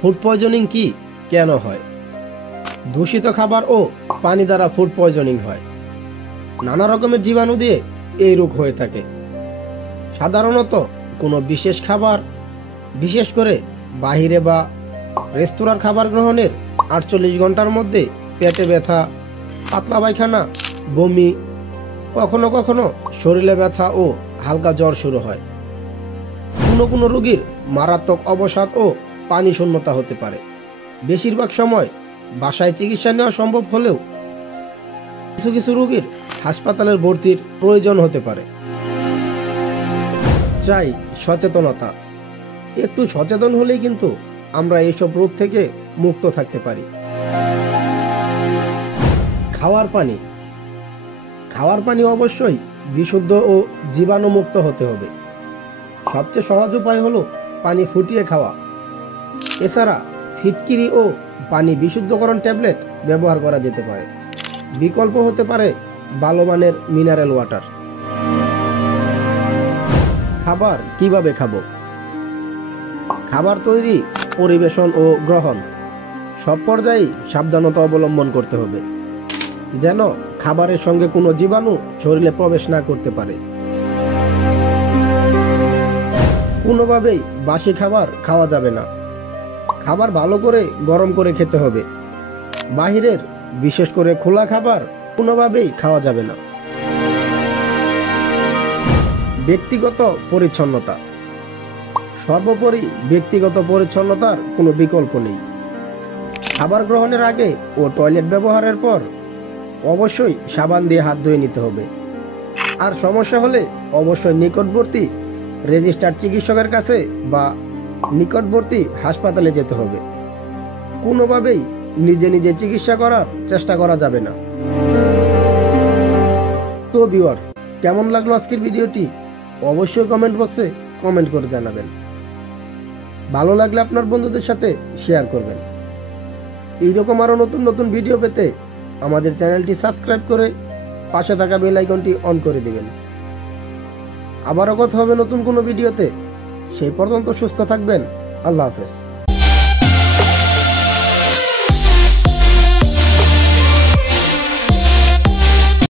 Food poisoning কি, কেন হয়? দূষিত খাবার ও পানি দ্বারা ফুড পয়জনিং হয়। নানা রকমের জীবাণু দিয়ে এই রোগ হয়ে থাকে। সাধারণত কোনো বিশেষ খাবার, বিশেষ করে বাহিরে বা রেস্তোরাঁর খাবার গ্রহণের 48 ঘন্টার মধ্যে পেটে ব্যথা, পাতলা পায়খানা, বমি, কখনো কখনো শরীরে ব্যথা ও হালকা জ্বর শুরু হয়। কোনো কোনো রোগীর মারাত্মক অবসাদ ও পানি শূন্যতা হতে পারে। বেশিরভাগ সময় বাসায় চিকিৎসা নেওয়া সম্ভব হলেও কিছু কিছু রোগীর হাসপাতালের ভর্তির প্রয়োজন হতে পারে। চাই সচেতনতা। একটু সচেতন হলেই কিন্তু আমরা এইসব রোগ থেকে মুক্ত থাকতে পারি। খাওয়ার পানি অবশ্যই বিশুদ্ধ ও জীবাণুমুক্ত হতে হবে। সবচেয়ে সহজ উপায় হলো পানি ফুটিয়ে খাওয়া। এছাড়া ফিটকিরি ও পানি বিশুদ্ধকরণ ট্যাবলেট ব্যবহার করা যেতে পারে। বিকল্প হতে পারে ভালো মানের মিনারেল ওয়াটার। খাবার কিভাবে খাবো? খাবার তৈরি, পরিবেশন ও গ্রহণ সব পর্যায়ে সাবধানতা অবলম্বন করতে হবে, যেন খাবারের সঙ্গে কোনো জীবাণু শরীরে প্রবেশ না করতে পারে। কোনোভাবেই বাসি খাবার খাওয়া যাবে না। খাবার ভালো করে গরম করে খেতে হবে। বাহিরের, বিশেষ করে খোলা খাবার কোনোভাবেই খাওয়া যাবে না। ব্যক্তিগত পরিচ্ছন্নতা। সর্বোপরি ব্যক্তিগত পরিচ্ছন্নতার কোনো বিকল্প নেই। খাবার গ্রহণের আগে ও টয়লেট ব্যবহারের পর অবশ্যই সাবান দিয়ে হাত ধুয়ে নিতে হবে। আর সমস্যা হলে অবশ্যই নিকটবর্তী রেজিস্টার্ড চিকিৎসকের কাছে বা নিকটবর্তী হাসপাতালে যেতে হবে। কোনোভাবেই নিজে নিজে চিকিৎসা করার চেষ্টা করা যাবে না। তো ভিউয়ার্স, কেমন লাগলো আজকের ভিডিওটি? অবশ্যই কমেন্ট বক্সে কমেন্ট করে জানাবেন। ভালো লাগলে আপনার বন্ধুদের সাথে শেয়ার করবেন। এইরকম আরো নতুন নতুন ভিডিও পেতে আমাদের চ্যানেলটি সাবস্ক্রাইব করে পাশে থাকা বেল আইকনটি অন করে দিবেন। আবারও কথা হবে নতুন কোনো ভিডিওতে। সেই পর্যন্ত সুস্থ থাকবেন। আল্লাহ হাফেজ।